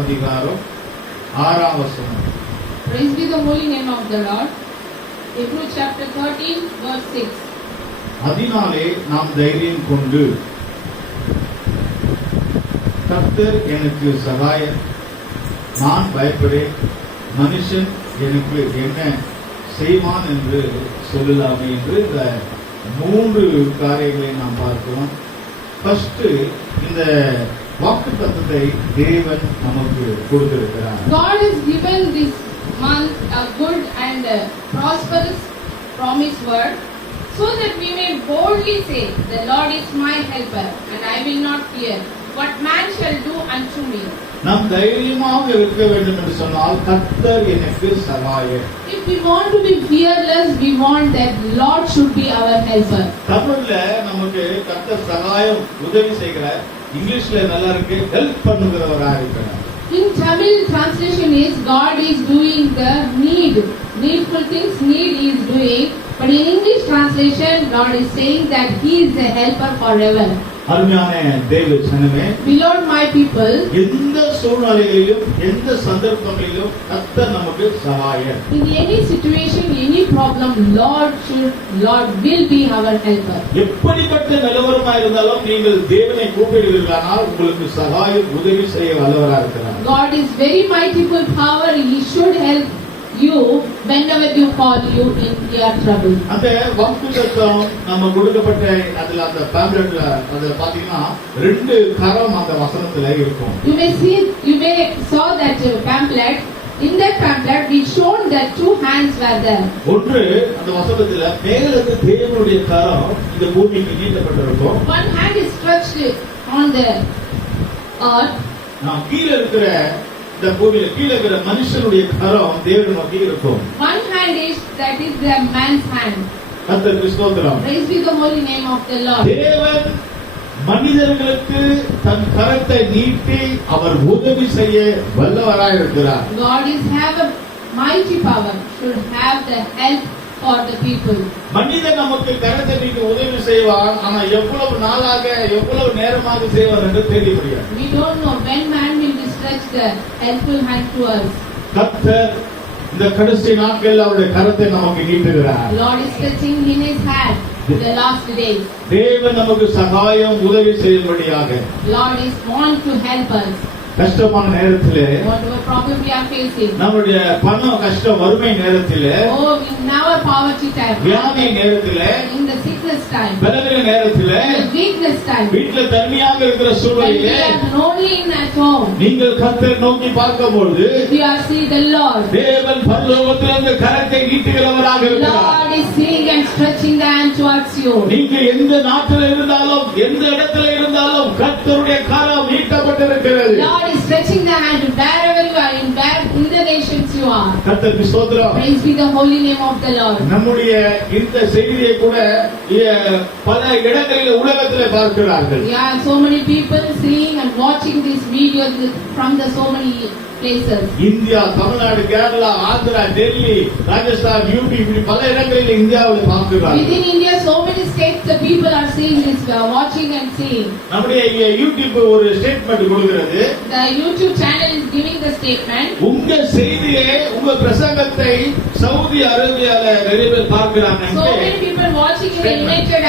அதிகாரம் 6ஆம் வசனம். Praise be the holy name of the Lord. Hebrews chapter 13 verse 6. அதனாலே நாம் தைரியம் கொண்டு கர்த்தர் எனக்கு சகாயம், நான் பயப்படேன், மனுஷன் எனக்கு என்ன செய்வான் என்று சொல்லலாமே என்று இந்த 3 காரியங்களை நாம் பார்க்கிறோம். ஃபர்ஸ்ட், இந்த வாக்குத்தத்தத்தை தேவன் நமக்கு கொடுத்திருக்கிறார். God has given this month a good and prosperous promise word, so that we may boldly say, the Lord is my helper, and I will not fear what man shall do unto me. நாம் தைரியமாக இருக்க வேண்டும் என்று சொன்னால் கர்த்தர் எனக்கு சகாயம். If we want to be fearless, we want that Lord should be our helper. தமிழ்ல நமக்கு கர்த்தர் சகாயம், உதவி செய்கிறார். இங்கிலீஷ்ல நல்லா இருக்கு, ஹெல்ப் பண்ணுகிறவராக இருக்கிறார். In Tamil translation is God is doing the needful things need he is doing, but in English translation God is saying that he is the helper forever. அருமையான தேவ ஜனமே, Beloved my people, எந்த சூழ்நிலையிலும் எந்த சந்தர்ப்பங்களிலும் கர்த்தர் நமக்கு சகாயம். in any situation, any problem, Lord will be our helper. எப்படிப்பட்ட நிலவரமாக இருந்தாலும் நீங்கள் தேவனை கூப்பிடுவீர்களானால் உங்களுக்கு சகாயம், உதவி செய்ய வல்லவராக இருக்கிறார். God is very mighty full power, he should help you whenever you call you in your trouble. அந்த வாக்குத்தத்தம் நம்ம கொடுக்கப்பட்ட அதுல அந்த பேம்ப்லெட்ல அதுல பாத்தீங்கன்னா 2 கரம் அந்த வசனத்துல இருக்கும். You may saw that pamphlet. In that pamphlet we shown that 2 hands were there. ஒன்று அந்த வசனத்துல மேலிருந்து தேவனுடைய கரம் இந்த பூமிக்கு நீட்டப்பட்டிருக்கும். One hand is stretched on the earth. நான் கீழ இருக்கிற இந்த பூமியில கீழ இருக்கிற மனுஷனுடைய கரம் தேவனை நோக்கி இருக்கும். One hand is that is the man's hand. கர்த்தருக்கு ஸ்தோத்திரம். Praise be the holy name of the Lord. தேவன் மனிதர்களுக்கு தன் கரத்தை நீட்டி அவர் உதவி செய்ய வல்லவராய் இருக்கிறார். God is have a mighty power, should have the help for the people. மனிதன் நமக்கு கரத்தை நீட்டி உதவி செய்வார், ஆனா எவ்வளவு நாளாக எவ்வளவு நேரமாக செய்வார் என்று தெரிய முடியாது. We don't know when man will stretch the helpful hand to us. கர்த்தர் இந்த கடைசி நாட்களில் அவருடைய கரத்தை நமக்கு நீட்டுகிறார். Lord is stretching in his hand the last days. தேவன் நமக்கு சகாயம், உதவி செய்யும்படியாக. Lord is want to help us. கஷ்டமான நேரத்திலே, whatever problem we are facing, நம்முடைய பணம் கஷ்டம் வறுமை நேரத்திலே, in our poverty time, வியாதி நேரத்திலே, in the sickness time, பலவீன நேரத்திலே, in the weakness time, வீட்டில் தனியாக இருக்கிற சூழ்நிலையிலே, when we are lonely in at home, நீங்கள் கர்த்தரை நோக்கி பார்க்கும்போது if you are see the Lord, தேவன் பரலோகத்திலிருந்து கரத்தை நீட்டுகிறவராக இருக்கிறார். Lord is seeing and stretching the hand towards you. நீங்க எந்த நாட்டில் இருந்தாலும் எந்த இடத்துல இருந்தாலும் கர்த்தருடைய கரம் நீட்டப்பட்டிருக்கிறது. Lord is stretching the hand wherever you are, in the nations you are. கர்த்தருக்கு ஸ்தோத்திரம். Praise be the holy name of the Lord. நம்முடைய இந்த செய்தியை கூட பல இடங்களில் உலகத்திலே பார்க்கிறார்கள். Yeah, so many people seeing and watching this video from the so many places. India, Tamil Nadu, Kerala, Andhra, Delhi, Rajasthan, UP, இப்படி பல இடங்களில் இந்தியாவில் பார்க்கிறார்கள். Within India, so many states the people are seeing this, watching and seeing. நம்முடைய யூடியூப் ஒரு ஸ்டேட்மெண்ட் கொடுக்கிறது. The YouTube channel is giving the statement. உங்க செய்தியை, உங்க பிரசங்கத்தை சவுதி அரேபியால நிறைய பேர் பார்க்கிறாங்க. So many people watching in the United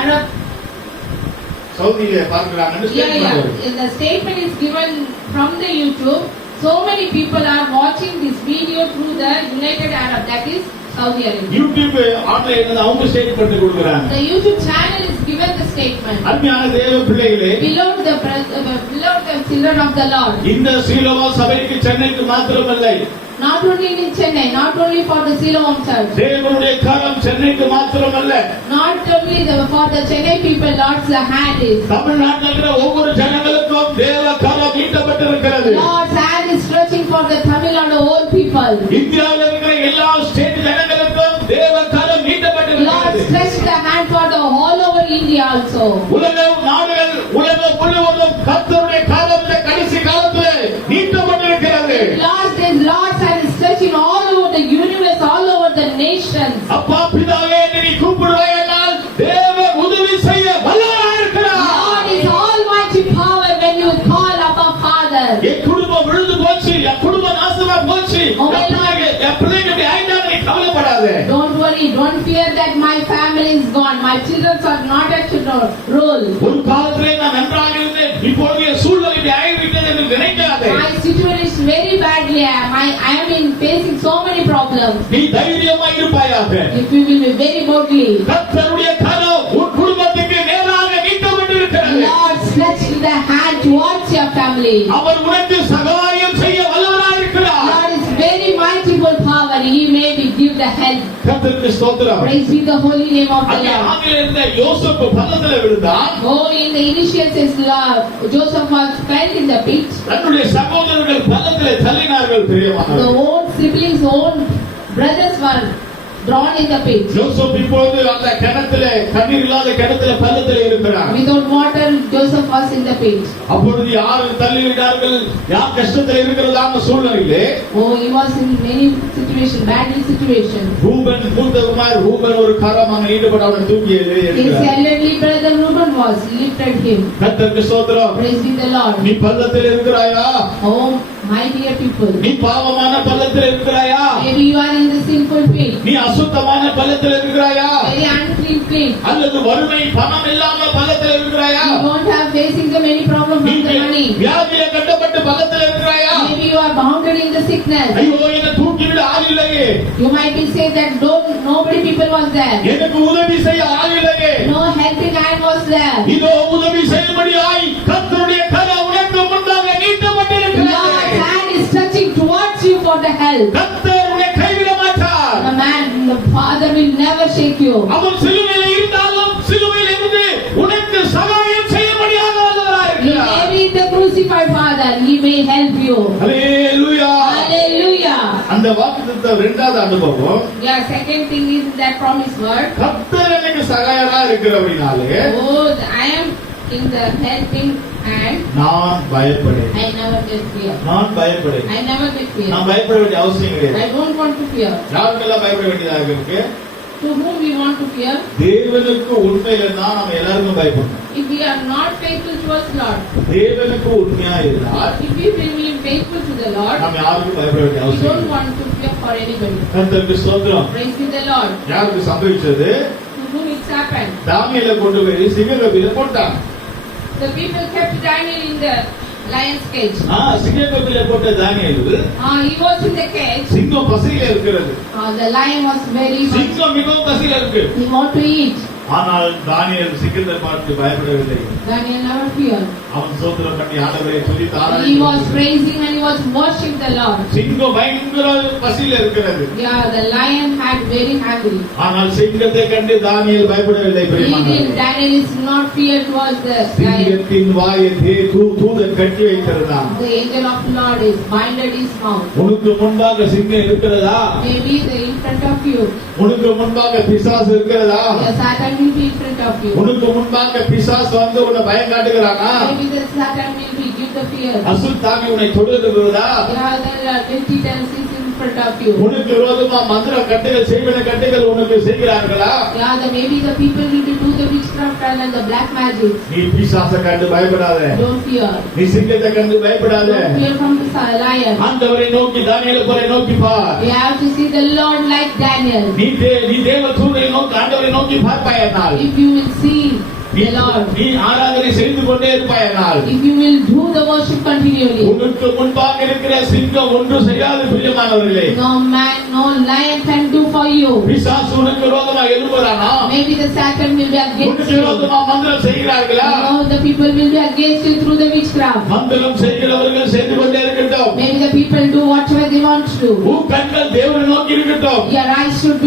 Arab. சவுதியில பார்க்கிறாங்க. The statement is given from the YouTube. So many people are watching this video through the United Arab, that is Saudi Arabia. YouTube ஆன்லைன்ல அவங்க statement கொடுக்கறாங்க. The YouTube channel is given the statement. அருமையான தேவ பிள்ளைகளே, beloved the children of the Lord, இந்த சீலோவா சபைக்கு சென்னைக்கு மாத்திரமல்ல, not only in Chennai, not only for the Siloam church, தேவனுடைய கரம் சென்னைக்கு மாத்திரமல்ல, not only for the Chennai people, Lord's hand is, தமிழ்நாட்டில் இருக்கிற ஒவ்வொரு ஜனங்களுக்கும் தேவ கரம் நீட்டப்பட்டிருக்கிறது. Lord's hand is stretching for the Tamil and the whole people. இந்தியாவில் இருக்கிற எல்லா ஸ்டேட் ஜனங்களுக்கும் தேவ கரம் நீட்டப்பட்டிருக்கிறது. Lord stretch the hand for the all over India also. உலகம் நாடுகள் உலகம் முழுவதும் கர்த்தருடைய கரம் இந்த கடைசி காலத்திலே நீட்டப்பட்டிருக்கிறது. Lord's hand is stretching all over the universe, all over the nations. அப்பா பிதாவே, நீ கூப்பிடுவாயானால் தேவன் உதவி செய்ய வல்லவராய் இருக்கிறார். Lord is almighty power when you call Abba Father. என் குடும்பம் விழுந்து போச்சு, என் குடும்பம் நாசமா போச்சு, என் பிள்ளைங்க இப்படி ஆயிட்டாங்க, நீ கவலைப்படாத. Don't worry, don't fear that my family is gone, my children are not at role. ஒரு காலத்திலே நான் நன்றாக இருந்தேன், இப்பொழுது என் சூழ்நிலை இப்படி ஆகிவிட்டது என்று நினைக்காதே. My situation is very badly. I am facing so many problems. நீ தைரியமாய் இருப்பாயாக. If you will be very boldly. கர்த்தருடைய கரம் உன் குடும்பத்துக்கு நேராக நீட்டப்பட்டிருக்கிறது. Lord stretched the hand towards your family. அவர் உனக்கு சகாயம் செய்ய வல்லவராய் இருக்கிறார். Lord is very mighty power. He may give the help. கர்த்தருக்கு ஸ்தோத்திரம். Praise be the holy name of the Lord. அங்கே இருந்த யோசேப்பு பள்ளத்திலே விழுந்தான். Oh, in the initial says Joseph was fell in the pit. தன்னுடைய சகோதரர்கள் பள்ளத்திலே தள்ளினார்கள் The பிரியமானவர்களே. own siblings, own brothers were drawn in the pit. யோசேப்பு இப்பொழுது அந்த கிணத்திலே தண்ணீர் இல்லாத கிணத்திலே பள்ளத்திலே இருக்கிறார். Without water, Joseph was in the pit. அப்பொழுது யார் தள்ளிவிட்டார்கள், யார் கஷ்டத்தில் இருக்கிறதான சூழ்நிலையிலே Oh, he was in many situation, badly situation. Ruban மூத்தகுமார் Ruban ஒரு கரமாக ஈடுபட அவனை தூக்கி His எறிகிறார். elderly brother Reuben was lifted him. கர்த்தருக்கு ஸ்தோத்திரம். Praise be the Lord. நீ பள்ளத்தில் இருக்கிறாயா? Oh, my dear people. நீ பாவமான பள்ளத்தில் இருக்கிறாயா? Maybe you are in the sinful pit. நீ அசுத்தமான பள்ளத்தில் இருக்கிறாயா? Very unclean pit. அல்லது வறுமை பணம் இல்லாம பள்ளத்தில் இருக்கிறாயா? You don't have facing the many problems நீ of the money. வியாதியில கட்டப்பட்டு பள்ளத்தில் இருக்கிறாயா? Maybe you are bounded in the sickness. ஐயோ என்ன தூக்கிவிட ஆள் இல்லையே, You might be say that nobody people was there. எனக்கு உதவி செய்ய ஆள் இல்லையே. No helping hand was there. இதோ உதவி செய்யும்படியாய் கர்த்தருடைய கரம் உனக்கு முன்பாக நீட்டப்பட்டிருக்கிறது. God's hand is stretching towards you for the help. கர்த்தர் உன்னை கைவிட மாட்டார். The Father will never shake you. அவர் சிலுவையில் இருந்தாலும் சிலுவையில் இருந்து உனக்கு சகாயம் செய்யும்படியாக வல்லவராய் He இருக்கிறார். may be the crucified Father. He may help you. Hallelujah. Hallelujah. அந்த வாக்குத்தத்தம் இரண்டாவது அனுபவம். Yeah, second thing is that promise word. கர்த்தர் எனக்கு சகாயரா இருக்கிறபடினாலே Oh, I am in the helping hand. நான் பயப்படேன். I never get fear. நான் பயப்படேன். I never get fear. நான் பயப்பட வேண்டிய அவசியம் கிடையாது. I don't want to fear. யாருக்கெல்லாம் பயப்பட வேண்டியதாக இருக்கு? To whom we want to fear? தேவனுக்கு உண்மையில தான் நம்ம எல்லாருக்கும் பயப்படணும். If we are not faithful to us, Lord. தேவனுக்கு உண்மையா இருந்தால் If we will be faithful to the Lord, நம்ம யாருக்கும் பயப்பட வேண்டிய we அவசியம் don't இல்லை. want to fear for anybody. கர்த்தருக்கு ஸ்தோத்திரம். Praise be the Lord. யாருக்கு சம்பவிச்சது? To whom it's happened. தானியேலை கொண்டு போய் சிங்கக்கபில போட்டாங்க. The people kept Daniel in the lion's cage. சிங்கக்கபில போட்ட தானியேல் He was in the cage. சிங்கம் பசியில இருக்கிறது. The lion was very much. சிங்கம் மிகவும் பசியில இருக்கு. He want to eat. ஆனால் தானியேல் சிங்கத்தை பார்த்து பயப்படவில்லை. Daniel never feared. அவன் ஸ்தோத்திரம் பண்ணி ஆண்டவரை துதி He was தாராளமாக. praising and he was worshiping the Lord. சிங்கம் பயங்கர பசியில இருக்கிறது. Yeah, the lion had very hungry. ஆனால் சிங்கத்தை கண்டு தானியேல் பயப்படவில்லை. Daniel is not feared towards the lion. சிங்கத்தின் வாயை தூதன் கட்டி வைத்திருந்தான். The angel of the Lord is binded his mouth. உனக்கு முன்பாக சிங்கம் இருக்கிறதா? Maybe in front of you. உனக்கு முன்பாக பிசாசு இருக்கிறதா? The Satan will be in front of you. உனக்கு முன்பாக பிசாசு வந்து உன்னை பயம் காட்டுகிறானா? Maybe the Satan will be give the fear. அசுத்தாவி உன்னை தொடுகிறதா? Yeah, the guilty tendencies in front of you. உனக்கு விரோதமா மந்திர கட்டுகள் செய்வன கட்டுகள் உனக்கு செய்கிறார்களா? Yeah, maybe the people will be do the witchcraft and the black magic. நீ பிசாசை கண்டு பயப்படாத. Don't fear. நீ சிங்கத்தை கண்டு பயப்படாத. Don't fear from the lion. ஆண்டவரை நோக்கி தானியேலை போல நோக்கி பார். You have to see the Lord like Daniel. நீ தேவ தூதரை நோக்கி ஆண்டவரை நோக்கி பார்ப்பாயானால் If you will see the Lord, நீ ஆராதனை செய்து கொண்டே இருப்பாயானால் if you will do the worship continually, உனக்கு முன்பாக இருக்கிற சிங்கம் ஒன்று செய்யாது பிரியமானவர்களே. no man, no lion can do for you. பிசாசு உனக்கு விரோதமா எழும்புறானா? Maybe the Satan will be against உனக்கு you. விரோதமா மந்திரம் செய்கிறார்களா? No, the people will be against you through the witchcraft. மந்திரம் செய்கிறவர்கள் செய்து கொண்டே இருக்கட்டும். Maybe the people do whatever they want to do. உன் கண்கள் தேவனை நோக்கி இருக்கட்டும். Your eyes should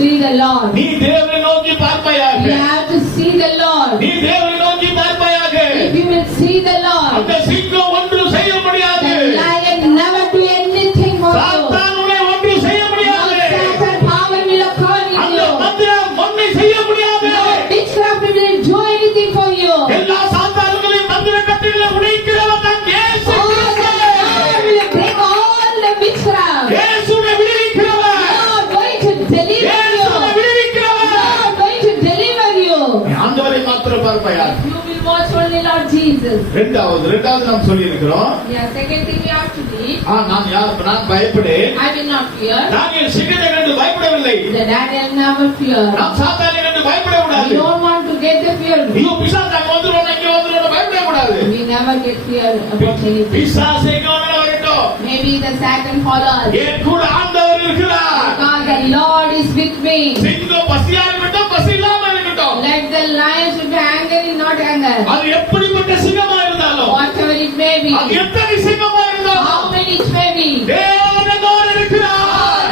see the Lord. நீ தேவனை நோக்கி பார்ப்பாயாக. You have to see the Lord. நீ தேவனை நோக்கி பார்ப்பாயாக. If you will see the Lord, அந்த சிங்கம் ஒன்று செய்ய முடியாது. the lion never do anything for you. சாத்தான் உன்னை ஒன்று செய்ய No முடியாது. Satan power will occur in அந்த you. மந்திரம் ஒன்றை செய்ய முடியாது. No witchcraft will do anything for you. எல்லா சாத்தான்களையும் மந்திர கட்டுகளை உடைக்கிறவன் தான் இயேசு Oh, the Kristu. Lord will break all the witchcraft. இயேசுவை விடுவிக்கிறவன். Lord going to deliver you. இயேசுவை விடுவிக்கிறவன். Lord going to deliver you. நீ ஆண்டவரை மாத்திரம் பார்ப்பாயாக. You will watch only Lord Jesus. இரண்டாவது நாம் சொல்லி இருக்கிறோம். Yeah, second thing we have to did, நான் பயப்படேன். I will not fear. தானியேல் சிங்கத்தை கண்டு பயப்படவில்லை. The Daniel never feared. நாம் சாத்தானை கண்டு We பயப்படக்கூடாது. don't want to get the fear. ஐயோ பிசாசு அங்க வந்துரும் இங்க வந்துரும் பயப்படக்கூடாது. We never get fear about anything. பிசாசு எங்க வேணாலும் வரட்டும். Maybe the Satan follows. என் கூட ஆண்டவர் இருக்கிறார். Because the Lord is with me. சிங்கம் பசியா இருக்கட்டும் பசி இல்லாம இருக்கட்டும். Let the lion should be angry, not anger. அது எப்படிப்பட்ட சிங்கமா இருந்தாலும் Whatever it may be. அது எத்தனை சிங்கமா இருந்தாலும் How many it may be. தேவனோடு இருக்கிறார்.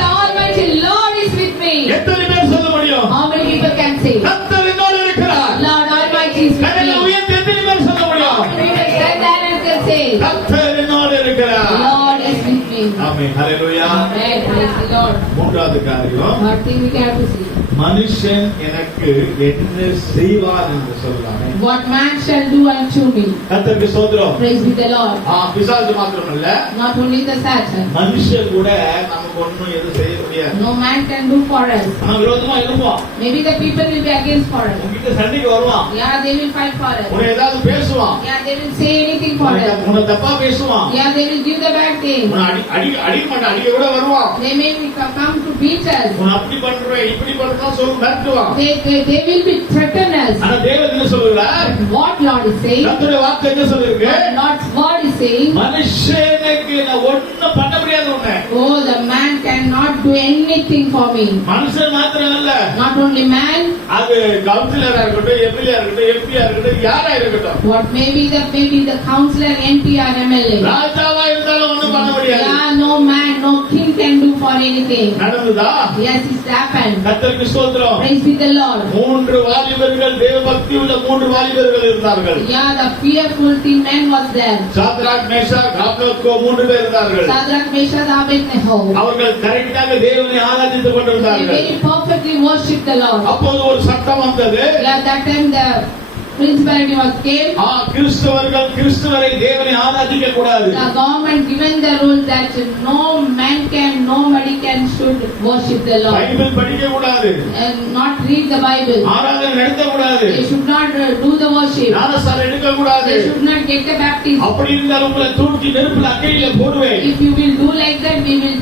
The Almighty Lord is with me. எத்தனை பேர் சொல்ல முடியும்? How many people can say? கர்த்தரினோடு இருக்கிறார். Lord Almighty is with கரங்களை me. உயர்த்தி எத்தனை பேர் சொல்ல முடியும்? How many people can stand and can say? கர்த்தரினோடு இருக்கிறார். Lord is with me. Amen. Hallelujah. Amen. Praise the Lord. மூன்றாவது காரியம், Third thing we have to see. மனுஷன் எனக்கு என்ன செய்வார் என்று சொல்றானே. What man shall do unto me? கர்த்தருக்கு ஸ்தோத்திரம். Praise be the Lord. பிசாசு மாத்திரமல்ல, Not only the Satan. மனுஷன் கூட நமக்கு ஒண்ணும் எதுவும் செய்ய முடியாது. No man can do for us. நம்ம விரோதமா இருப்போம். Maybe the people will be against for us. உன்கிட்ட சண்டைக்கு வருவான். Yeah, they will fight for us. உன்னை ஏதாவது பேசுவான். Yeah, they will say anything for us. உன்னை தப்பா பேசுவான். Yeah, they will give the bad thing. உன்னை அடிக்க மாட்டான், அடிக்க கூட வருவான். They may come to beat us. உன்னை அப்படி பண்றேன் இப்படி பண்றோம் சொல்லி மிரட்டுவான். They will be threaten us. ஆனா தேவன் என்ன சொல்றார்? What Lord is saying? கர்த்தருடைய வார்த்தை என்ன சொல்லிருக்கு? What Lord's word is saying? மனுஷனுக்கு நான் ஒண்ணும் பண்ண முடியாது உன்னை. Oh, the man cannot do anything for me. மனுஷன் மாத்திரம் இல்ல, Not only man. அது கவுன்சிலரா இருக்கட்டும், எம்எல்ஏ இருக்கட்டும், எம்பியா இருக்கட்டும், யாரா இருக்கட்டும். What maybe the counselor, MP or MLA. ராஜாவா இருந்தாலும் ஒண்ணும் பண்ண முடியாது. Yeah, no man, no king can do for anything. நடந்ததா? Yes, it's happened. கர்த்தருக்கு ஸ்தோத்திரம். Praise be the Lord. மூன்று வாலிபர்கள், தேவ பக்தி உள்ள மூன்று வாலிபர்கள் இருந்தார்கள். Yeah, the fearful thin man was there. Shadrach, Meshach, Abednego மூன்று பேர் இருந்தார்கள். Shadrach, Meshach, Abednego. அவர்கள் கரெக்டாக தேவனை ஆராதித்துக் They கொண்டிருந்தார்கள். very perfectly worshipped the Lord. அப்போது ஒரு சட்டம் வந்தது. Yeah, that time the principality was came. கிறிஸ்தவர்கள் கிறிஸ்துவரை தேவனை ஆராதிக்க கூடாது. The government given the rule that nobody can should worship the Lord. Bible படிக்க கூடாது. And not read the Bible. ஆராதனை நடத்த கூடாது. They should not do the worship. ஞானஸ்நானம் எடுக்க கூடாது. They should not get the baptism. அப்படி இருந்தாலும் உங்களை தூக்கி நெருப்புல அக்கையில போடுவேன். If you will do like that, we will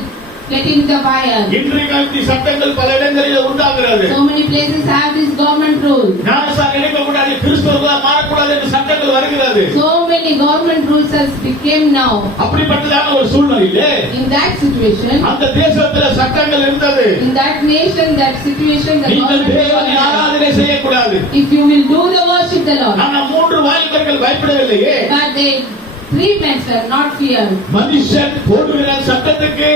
get in the fire. இன்றைக்கு இந்த சட்டங்கள் பல இடங்களில் உண்டாகிறது. So many places have this government rule. ஞானஸ்நானம் எடுக்க கூடாது, கிறிஸ்தவர்களா மாறக்கூடாது என்று சட்டங்கள் வருகிறது. So many government rules has became now. அப்படிப்பட்டதான ஒரு சூழ்நிலையிலே In that situation, அந்த தேசத்துல சட்டங்கள் இருந்தது. in that nation, that situation, the நீங்கள் தேவனை government. ஆராதனை செய்யக்கூடாது. If you will do the worship the Lord, ஆனா மூன்று வாலிபர்கள் பயப்படவில்லையே. but they three men are not feared. மனுஷன் போடுகிற சட்டத்துக்கு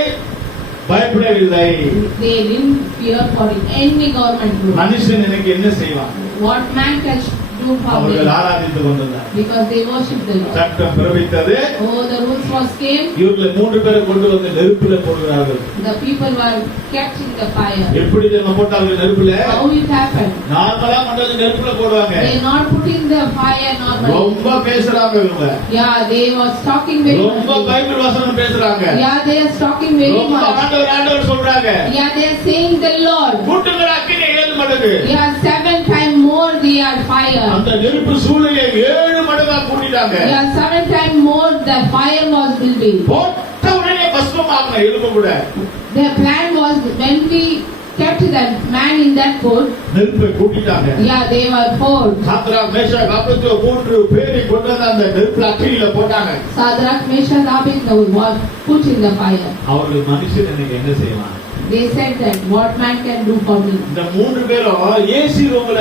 பயப்படவில்லை. They didn't fear for any government rule. மனுஷன் எனக்கு என்ன செய்வான்? What man can do for அவர்கள் me? ஆராதித்துக் கொண்டிருந்தார். Because they worship the Lord. சட்டம் பிறப்பித்தது. Oh, the rules was came. இவர்களை மூன்று பேரை கொண்டு வந்து நெருப்புல போடுகிறார்கள். The people were kept in the fire. எப்படி நம்ம போட்டார்கள் நெருப்புல? How it happened? நார்மலா கொண்டு நெருப்புல போடுவாங்க. They not put in the fire normally. ரொம்ப பேசுறாங்க இவங்க. Yeah, they was talking very ரொம்ப much. பைபிள் வசனம் பேசுறாங்க. Yeah, they are talking very ரொம்ப much. ஆண்டவர் சொல்றாங்க. Yeah, they are saying the Lord. கூட்டுகிற அக்கினி 7 மடங்கு. Yeah, 7 times more they are fire. அந்த நெருப்பு சூளையை 7 மடங்கா கூட்டிட்டாங்க. Yeah, 7 times more the fire will be. போட்ட உடனே பஸ்மமாகன எலும்பு கூட. Their plan was when we kept the man in that pot. நெருப்பை கூட்டிட்டாங்க. Yeah, they were poured. Shadrach, Meshach, Abednego மூன்று பேரை கொண்டு வந்து அந்த நெருப்புல அக்கினியில போட்டாங்க. Shadrach, Meshach, Abednego was put in the fire. அவர்கள் மனுஷன் எனக்கு என்ன செய்வான்? They said that what man can do for me. இந்த மூன்று பேரும் ஏசி ரூம்ல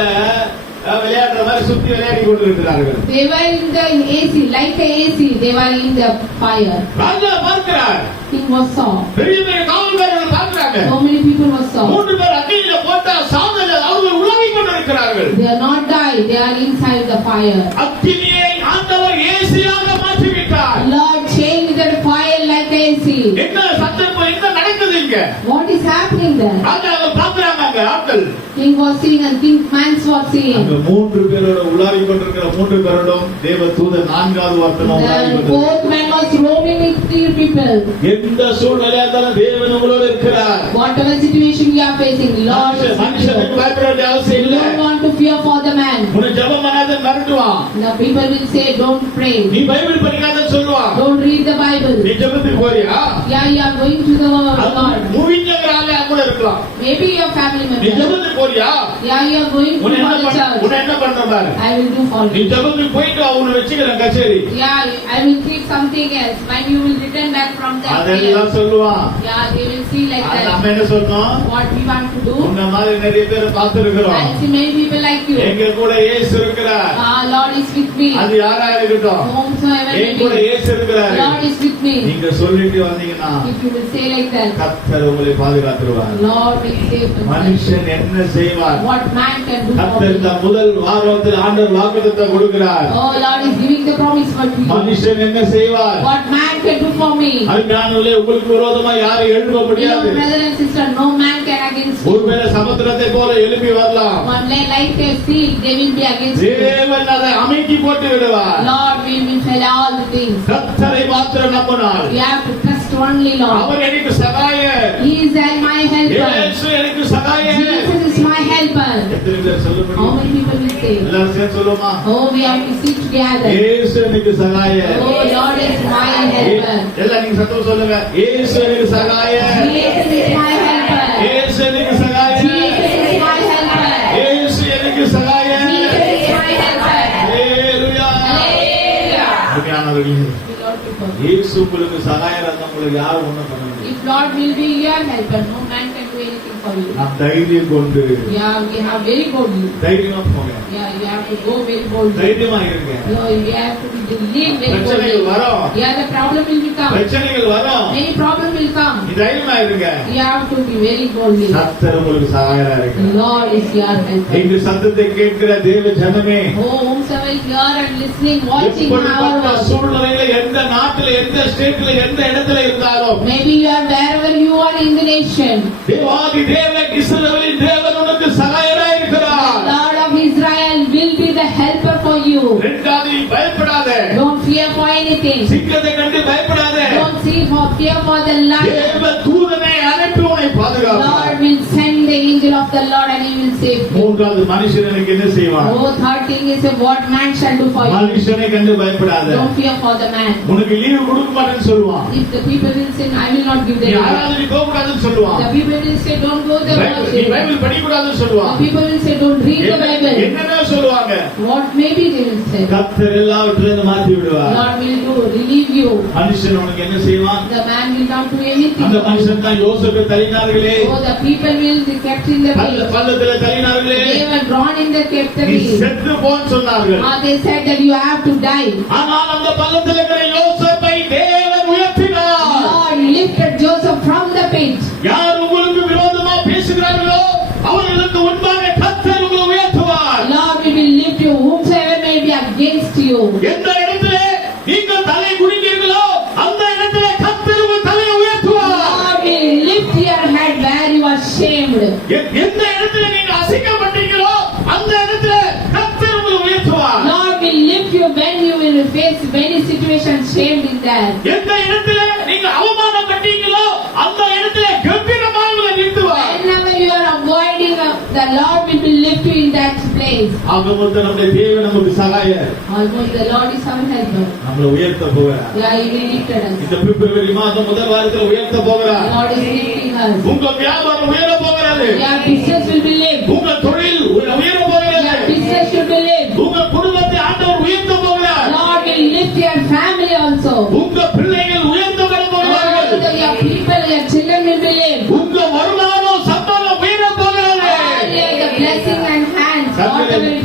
விளையாடுற மாதிரி சுத்தி விளையாடி கொண்டிருக்கிறார்கள். They were in the AC, like a AC. They were in the fire. ராஜா பார்க்கிறார். King was saw. பெரிய பெரிய காவல்காரர்கள் பார்க்கிறாங்க. So many people was saw. மூன்று பேர் அக்கினியில போட்டா சாதல அவர்கள் உலவிக் கொண்டிருக்கிறார்கள். They are not died. They are inside the fire. அக்கினியை ஆண்டவர் ஏசியாக மாற்றி விட்டார். Lord changed that fire like AC. என்ன சந்தர்ப்பம் என்ன நடக்குது இங்க? What is happening there? ராஜாவை பார்க்கிறாங்க அங்க ஆட்கள். King was seeing and King man was seeing. அங்க மூன்று பேரோட உலாவிக் கொண்டிருக்கிற மூன்று பேரோடும் தேவ தூதன் நான்காவது வர்த்தனம் உலாவிக் The கொண்டிருக்கிறார். fourth man was roaming with 3 people. எந்த சூழ்நிலையா இருந்தாலும் தேவன் உங்களோடு இருக்கிறார். Whatever situation you are facing, Lord is with you. மனுஷனுக்கு பயப்பட வேண்டிய அவசியம் You இல்லை. don't want to fear for the man. உன்னை ஜெபம் பண்ணாத மிரட்டுவான். The people will say, don't pray. நீ பைபிள் படிக்காதன்னு சொல்லுவான். Don't read the Bible. நீ ஜெபத்துக்கு போறியா? Yeah, you are going to the Lord. மூவிங்கிற ஆளே கூட இருக்கலாம். Maybe your family நீ member. ஜெபத்துக்கு போறியா? Yeah, you are going to the church. உன்னை என்ன பண்ற பாரு. I will do for நீ you. ஜெபத்துக்கு போயிட்டு அவனை வெச்சிக்கிறேன் கச்சேரி. Yeah, I will keep something else. When you will return back from that அதெல்லாம் prayer. சொல்லுவான். Yeah, they will see like அது that. நம்ம என்ன சொல்லணும்? What we want to do. உன்ன மாதிரி நிறைய பேரை பார்த்திருக்கிறோம். I see many people like you. எங்க கூட இயேசு இருக்கிறார். Lord is with me. அது யாரா இருக்கட்டும். Whomsoever may எங்க கூட be. இயேசு இருக்கிறார். Lord is with me. நீங்க சொல்லிட்டு வந்தீங்கன்னா If you will say like that, கர்த்தர் உங்களை பாதுகாத்துருவார். Lord will save us. மனுஷன் என்ன செய்வார்? What man can do for கர்த்தர் me. இந்த முதல் வாரத்தில் ஆண்டவர் வாக்குத்தத்தம் கொடுக்கிறார். Oh, Lord is giving the promise for you. மனுஷன் என்ன செய்வார்? What man can do for me. அருமையானவர்களே, உங்களுக்கு விரோதமா யாரும் எழும்ப முடியாது. Beloved brother and sister, no man can against you. ஒருவேளை சமுத்திரத்தை போல எழுப்பி வரலாம். One day like a sea, they will be against you. தேவன் அதை அமைக்கி போட்டு விடுவார். Lord, we will fail all the things. கர்த்தரை மாத்திரம் நம்பினால் We have to trust only Lord. அவர் எனக்கு சகாயர். He is my helper. இயேசு எனக்கு சகாயர். Jesus is my helper. எத்தனை பேர் சொல்ல How முடியும்? many people will say? எல்லாரும் சேர்ந்து சொல்லுமா? Oh, we have to sit together. இயேசு எனக்கு சகாயர். Oh, Lord is my helper. எல்லாம் நீங்க சத்தம் சொல்லுங்க. இயேசு எனக்கு சகாயர். Jesus is my helper. இயேசு எனக்கு சகாயர். Jesus is my helper. இயேசு எனக்கு சகாயர். Jesus is my helper. Hallelujah. Hallelujah. அருமையானவர்களே, Lord people. இயேசு உங்களுக்கு சகாயரா இருந்தா உங்களுக்கு யாரும் ஒண்ணும் பண்ண முடியாது. If Lord will be your helper, no man can do anything for you. நாம் தைரியம் கொண்டு Yeah, we have very boldly. தைரியமா போங்க. Yeah, you have to go very boldly. தைரியமா இருங்க. No, you have to live very பிரச்சனைகள் boldly. வரும். Yeah, the problem will become. பிரச்சனைகள் வரும். Many problem will come. நீ தைரியமா இருங்க. You have to be very boldly. கர்த்தர் உங்களுக்கு சகாயரா இருக்கார். Lord is your helper. எங்க சத்தத்தை கேட்கிற தேவ ஜனமே, Oh, whomsoever is here and listening, watching our எப்படிப்பட்ட words. சூழ்நிலையில எந்த நாட்டுல எந்த ஸ்டேட்ல எந்த இடத்துல இருந்தாலும் Maybe you are wherever you are in the nation. தேவாதி தேவன் இஸ்ரவேலின் தேவன் உனக்கு சகாயரா இருக்கிறார். Lord of Israel will be the helper for you. ரெண்டாவது, நீ பயப்படாத. Don't fear for anything. சிங்கத்தை கண்டு பயப்படாத. Don't fear for the lion. தேவ தூதனை அனுப்பி உன்னை பாதுகாப்பார். Lord will send the angel of the Lord and he will save you. மூன்றாவது, மனுஷன் எனக்கு என்ன செய்வான்? Oh, third thing is what man shall do for you. மனுஷனை கண்டு பயப்படாத. Don't fear for the man. உனக்கு லீவு கொடுக்க மாட்டேன்னு சொல்லுவான். If the people will say, I will not give நீ them. ஆராதனை போக கூடாதுன்னு சொல்லுவான். The people will say, don't go the நீ worship. பைபிள் படிக்க கூடாதுன்னு The சொல்லுவான். people will say, don't read the Bible. என்னென்ன சொல்லுவாங்க? What maybe they will say. கர்த்தர் எல்லாவற்றிலிருந்து மாற்றி விடுவார். Lord will do, relieve you. மனுஷன் உனக்கு என்ன செய்வான்? The man will not do anything. அந்த மனுஷன் தான் யோசேப்பை தள்ளினார்களே, Oh, the people will be kept in the pit. பள்ளத்துல தள்ளினார்களே, They were drawn in the நீ captivity. செத்து போன்னு சொன்னார்கள். They said that you have to die. ஆனால் அந்த பள்ளத்தில் இருக்கிற யோசேப்பை தேவன் உயர்த்தினார். Lord lifted Joseph from the pit. யார் உங்களுக்கு விரோதமா பேசுகிறார்களோ அவர்களுக்கு முன்பாக கர்த்தர் உங்களை உயர்த்துவார். Lord, we will lift you, whomsoever may be against you. எந்த இடத்திலே நீங்கள் தலை குனிந்தீர்களோ அந்த இடத்திலே கர்த்தர் உங்கள் தலையை உயர்த்துவார். Lord will lift your head where you are shamed. எந்த இடத்திலே நீங்க அசிங்கப்பட்டீங்களோ அந்த இடத்திலே கர்த்தர் உங்களை உயர்த்துவார். Lord will lift you when you will face many situations shamed in that. எந்த இடத்திலே நீங்க அவமானப்பட்டீங்களோ அந்த இடத்திலே கம்பீரமாக உங்களை நிறுத்துவார். Whenever you are avoiding, the Lord will lift you in that place. ஆகமொத்த நம்முடைய தேவன் நமக்கு சகாயர். Almost the Lord is our helper. நம்மளை உயர்த்த போகிறார். Yeah, He will lift us. இந்த பிப்ரவரி மாதம் முதல் வாரத்தில் உயர்த்த போகிறார். Lord is lifting us. உங்க வியாபாரம் உயர போகிறது. Your business will be lifted. உங்க தொழில் உயர போகிறது. Your business should be lifted. உங்க குடும்பத்தை ஆண்டவர் உயர்த்த போகிறார். Lord will lift your family also. உங்க பிள்ளைகள் உயர்த்தப்பட போகிறார்கள். Your people, your children will be lifted. உங்க வருமானம் சம்பளம் உயர போகிறது. The blessing and hands.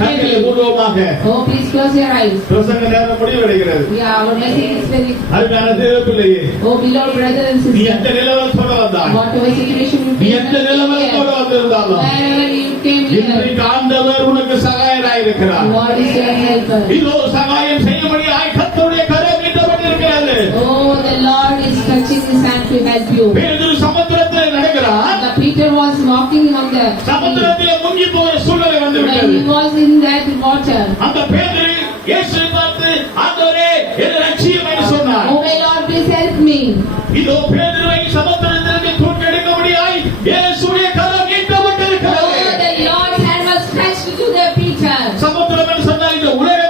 கண்களை மூடுவோமாக. Oh, please close your eyes. பிரசங்க நேரம் முடிவடைகிறது. Yeah, our message is very. அருமையான தேவ பிள்ளையே, Oh, beloved brother and நீ sister. எந்த நிலவரத்தோட வந்தாய்? Whatever situation you நீ face, எந்த நிலவரத்தோட வந்திருந்தாலும் wherever you came here, இன்றைக்கு ஆண்டவர் உனக்கு சகாயராய் இருக்கிறார். God is your helper. இதோ சகாயம் செய்யும்படியாய் கர்த்தருடைய கரம் நீட்டப்பட்டிருக்கிறது. Oh, the Lord is stretching His hand to help you. பேதுரு சமுத்திரத்தில் நடக்கிறார். The Peter was walking on the sea. சமுத்திரத்திலே முங்கி போகிற சூழ்நிலை வந்து When விட்டது. he was in that water, அந்த பேதுரு இயேசுவை பார்த்து ஆண்டவரே என்னை ரட்சியும் என்று சொன்னார். oh my Lord, please help me. இதோ பேதுருவை சமுத்திரத்திற்கு தூக்கெடுக்கும்படியாய் இயேசுடைய கரம் நீட்டப்பட்டிருக்கிறது. Oh, the Lord's hand was stretched to the Peter. சமுத்திரம் என்று சொன்னால் இந்த உலக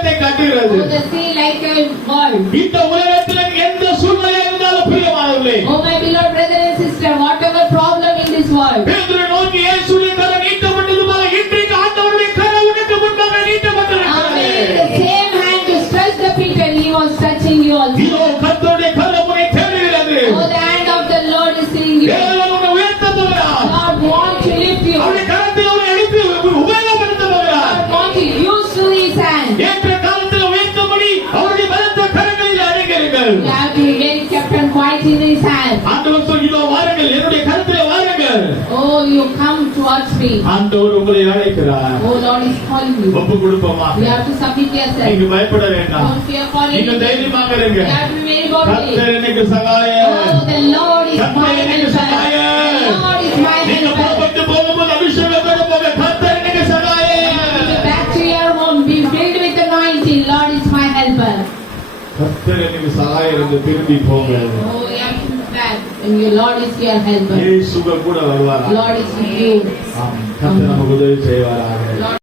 Oh my beloved brother and sister, whatever problem in this world, பேதுரு நோக்கி இயேசுவின் கரம் நீட்டப்பட்டது போல இன்றைக்கு ஆண்டவருடைய கரம் உனக்கு முன்பாக நீட்டப்பட்டிருக்கிறது. the same hand to stretch the Peter, he was touching you also. இதோ கர்த்தருடைய கரம் உன்னை தேடுகிறது. Oh, the hand of the Lord is seeing you. தேவன் உன்னை உயர்த்த போகிறார். God wants to lift you. அவருடைய கரத்தில் உன்னை எடுத்து உபயோகப்படுத்த போகிறார். God wants to use to his hand. ஏற்ற காலத்தில் உயர்த்தபடி அவருடைய பலத்த கரங்களில் அடங்கியிருங்கள். You have to be very kept and quiet in his hand. ஆண்டவர் சொல்கிறோ வாருங்கள் என்னுடைய கரத்திலே வாருங்கள். Oh, you come towards me. ஆண்டவர் உங்களை அழைக்கிறார். Oh, Lord is calling you. ஒப்பு கொடுப்போமா? You have to submit yourself. நீங்க பயப்பட வேண்டாம். Don't fear for நீங்க anything. தைரியமாக இருங்க. You have to be very boldly. கர்த்தர் எனக்கு சகாயம். Oh, the Lord is my கர்த்தர் எனக்கு helper. Sagayam. The Lord is my நீங்க helper. புறப்பட்டு போகும்போது அபிஷேகத்தோட போக கர்த்தர் எனக்கு சகாயம். Be back to your home. Be filled with anointing. Lord is my helper. கர்த்தர் எனக்கு சகாயம் என்று திரும்பி போங்க. Oh, you have to be back. And your Lord is your helper. இயேசுவே கூட வருவார். Lord is with you. ஆமென். கர்த்தர் நமக்கு உதவி செய்வாராக. Lord